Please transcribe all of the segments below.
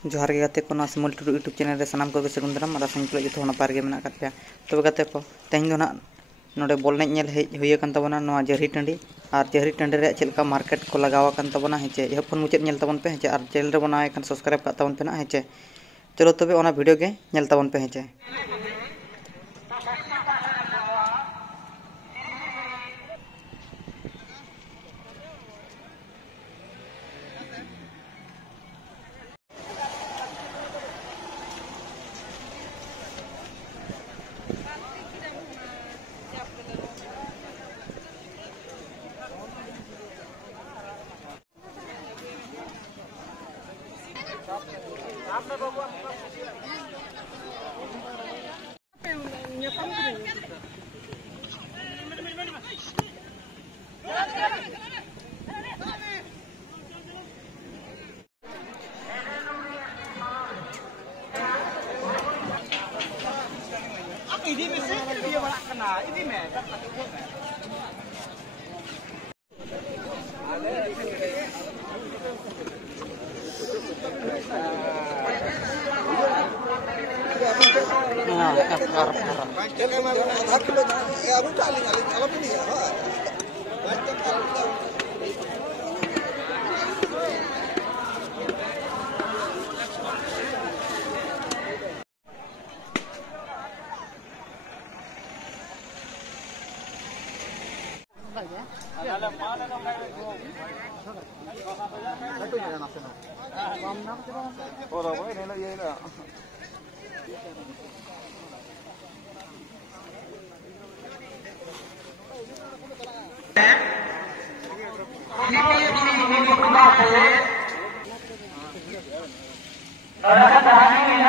जोहार गे गाते को सिमल टुडू यूट्यूब चैनल रे सानाम को सगुन दाराम और संग जो जो नपाय गे मेना पे तब गाते को तेहन दो ना नोडे बॉल नेल हेज हुई तबना जरही टाँडी और जरही टाँडी रे चलका मार्केट को लगावा तबना हेचे एहपन मुचाद नेल तबन पे हेचे और चैनल रे बनाए खान सब्सक्राइब का तबन पे ना हेचे चलो तबे ओना वीडियो के नेल तबन पे हेचे। Ini mesti dia balak kena. Ini meh.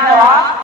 Nah,